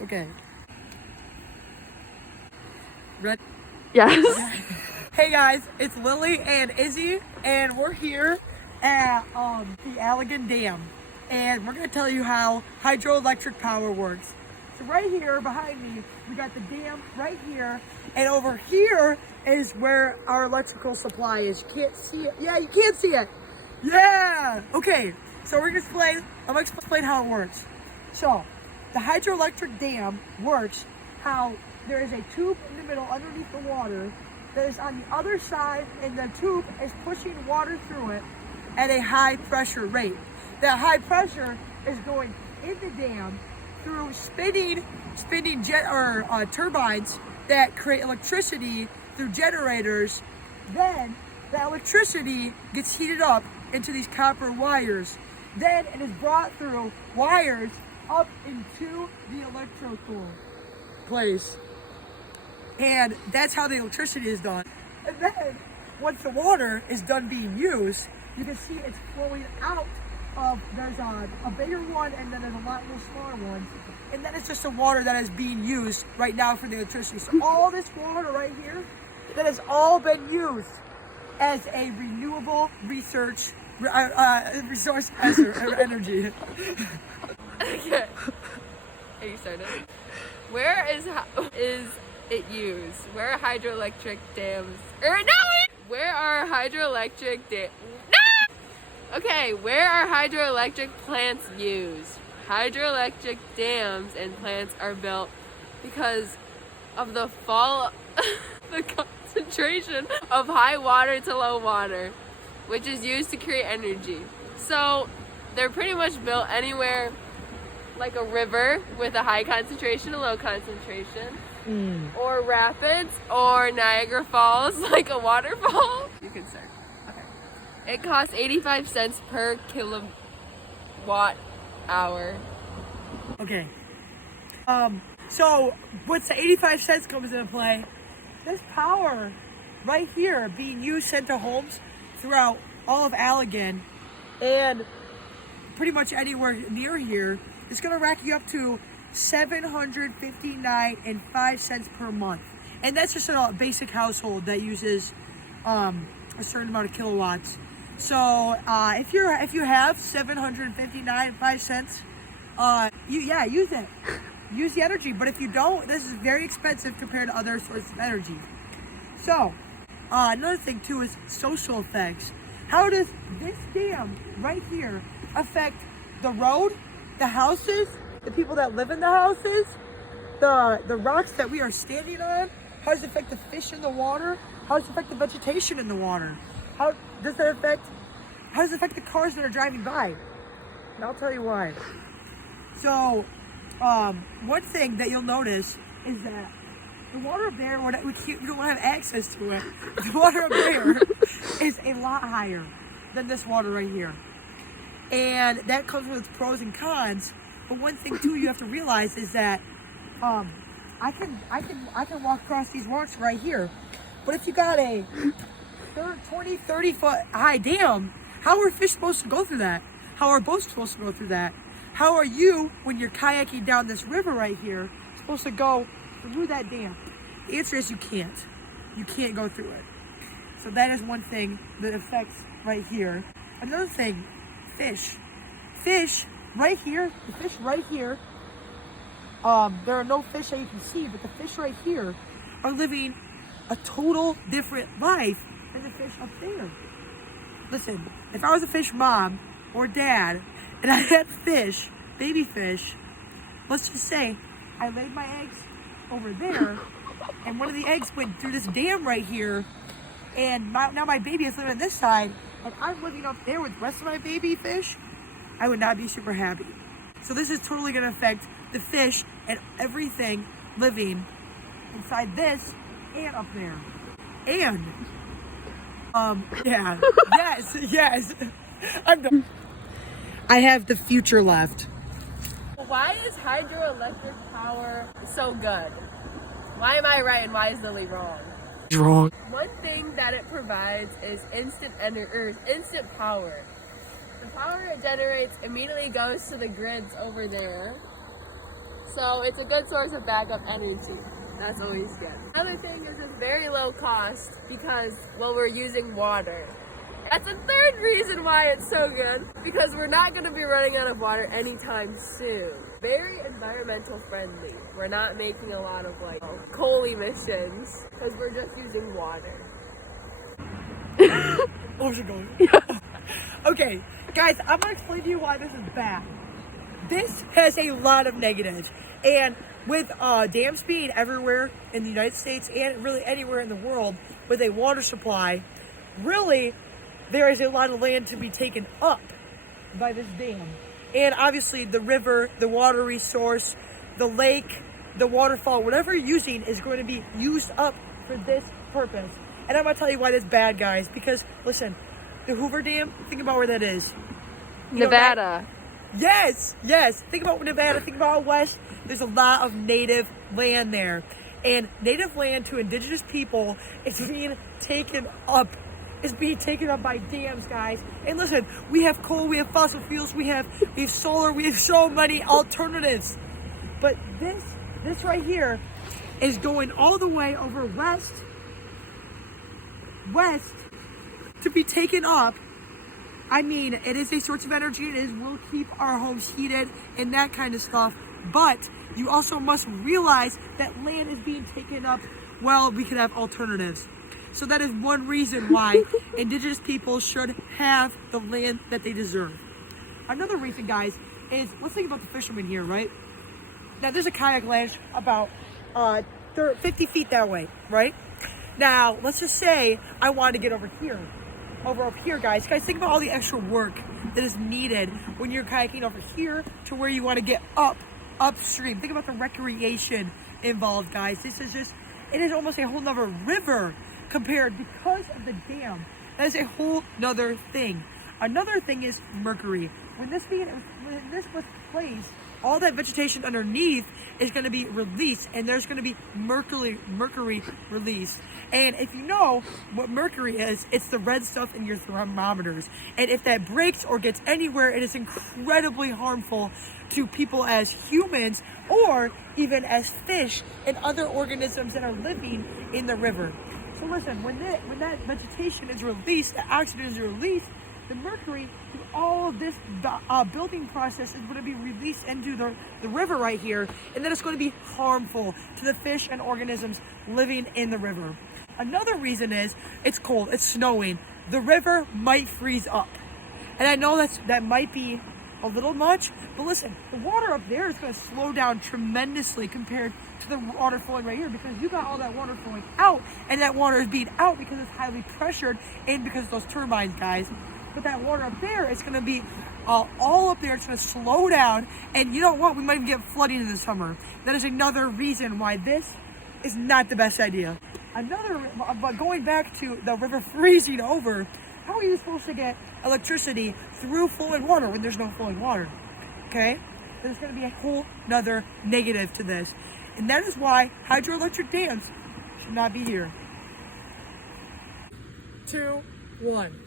Okay. Ready? Yes. Hey guys, it's Lilly and Izzie, and we're here at the Allegan Dam, and we're gonna tell you how hydroelectric power works. So right here behind me, we got the dam right here, and over here is where our electrical supply is. You can't see it. Yeah, you can't see it. Yeah. Okay. So we're gonna explain. I'm gonna explain how it works. So the hydroelectric dam works how there is a tube in the middle underneath the water that is on the other side, and the tube is pushing water through it at a high pressure rate. That high pressure is going in the dam through spinning turbines that create electricity through generators. Then the electricity gets heated up into these copper wires. Then it is brought through wires up into the electrical place. And that's how the electricity is done. And then, once the water is done being used, you can see it's flowing out of, there's a bigger one, and then there's a lot more smaller ones. And then it's just the water that is being used right now for the electricity. So all this water right here, that has all been used as a renewable resource as energy. Okay. Are you started? Where is it used? Where are hydroelectric dams? Where are hydroelectric dams? No! Okay, where are hydroelectric plants used? Hydroelectric dams and plants are built because of the the concentration of high water to low water, which is used to create energy. So they're pretty much built anywhere like a river with a high concentration and low concentration, or rapids, or Niagara Falls, like a waterfall. You can start. Okay. It costs 85 cents per kilowatt hour. Okay. So once the 85 cents comes into play, this power right here being used sent to homes throughout all of Allegan and pretty much anywhere near here, it's gonna rack you up to $759.05 per month. And that's just a basic household that uses a certain amount of kilowatts. So if you have $759.05, use it. Use the energy. But if you don't, this is very expensive compared to other sources of energy. So another thing too is social effects. How does this dam right here affect the road, the houses, the people that live in the houses, the rocks that we are standing on? How does it affect the fish in the water? How does it affect the vegetation in the water? How does it affect the cars that are driving by? And I'll tell you why. So one thing that you'll notice is that the water up there, we don't have access to it. The water up there is a lot higher than this water right here. And that comes with its pros and cons. But one thing too you have to realize is that I can walk across these rocks right here. But if you got a 20, 30 foot high dam, how are fish supposed to go through that? How are boats supposed to go through that? How are you, when you're kayaking down this river right here, supposed to go through that dam? The answer is you can't. You can't go through it. So that is one thing that affects right here. Another thing, fish. Fish right here, the fish right here, there are no fish that you can see, but the fish right here are living a total different life than the fish up there. Listen, if I was a fish mom or dad and I had fish, baby fish, let's just say I laid my eggs over there and one of the eggs went through this dam right here, and now my baby is living on this side and I'm living up there with the rest of my baby fish, I would not be super happy. So this is totally going to affect the fish and everything living inside this and up there. And yes, I'm done. I have the future left. Why is hydroelectric power so good? Why am I right and why is Lily wrong? Wrong. One thing that it provides is instant power. The power it generates immediately goes to the grids over there. So it's a good source of backup energy. That's always good. Another thing is it's very low cost because, well, we're using water. That's a third reason why it's so good, because we're not going to be running out of water anytime soon. Very environmental friendly. We're not making a lot of like coal emissions because we're just using water. Where's it going? Okay, guys, I'm gonna explain to you why this is bad. This has a lot of negatives, and with dams being everywhere in the United States and really anywhere in the world with a water supply, really there is a lot of land to be taken up by this dam. And obviously the river, the water resource, the lake, the waterfall, whatever you're using is going to be used up for this purpose. And I'm going to tell you why that's bad, guys. Because, listen, the Hoover Dam, think about where that is. You Nevada. Yes. Think about Nevada, think about out west. There's a lot of native land there. And native land to indigenous people is being taken up. Is being taken up by dams, guys. And listen, we have coal, we have fossil fuels, we have solar, we have so many alternatives. But this right here is going all the way over west to be taken up. I mean, it is a source of energy. Will keep our homes heated and that kind of stuff. But you also must realize that land is being taken up. Well, we could have alternatives. So that is one reason why indigenous people should have the land that they deserve. Another reason, guys, is let's think about the fishermen here, right? Now, there's a kayak launch about 50 feet that way, right? Now, let's just say I want to get over up here, guys. Guys, think about all the extra work that is needed when you're kayaking over here to where you want to get upstream. Think about the recreation involved, guys. It is almost a whole nother river compared because of the dam. That is a whole nother thing. Another thing is mercury. When this was placed, all that vegetation underneath is going to be released, and there's going to be mercury released. And if you know what mercury is, it's the red stuff in your thermometers. And if that breaks or gets anywhere, it is incredibly harmful to people as humans or even as fish and other organisms that are living in the river. So listen, when that vegetation is released, the oxygen is released, the mercury through all of this building process is going to be released into the river right here, and then it's going to be harmful to the fish and organisms living in the river. Another reason is it's cold, it's snowing. The river might freeze up. And I know that might be a little much, but listen, the water up there is going to slow down tremendously compared to the water flowing right here, because you got all that water flowing out, and that water is being out because it's highly pressured and because of those turbines, guys. But that water up there is going to be all up there. It's going to slow down, and you know what? We might even get flooding in the summer. That is another reason why this is not the best idea. But going back to the river freezing over, how are you supposed to get electricity through flowing water when there's no flowing water? Okay? There's going to be a whole nother negative to this. And that is why hydroelectric dams should not be here. 2, 1.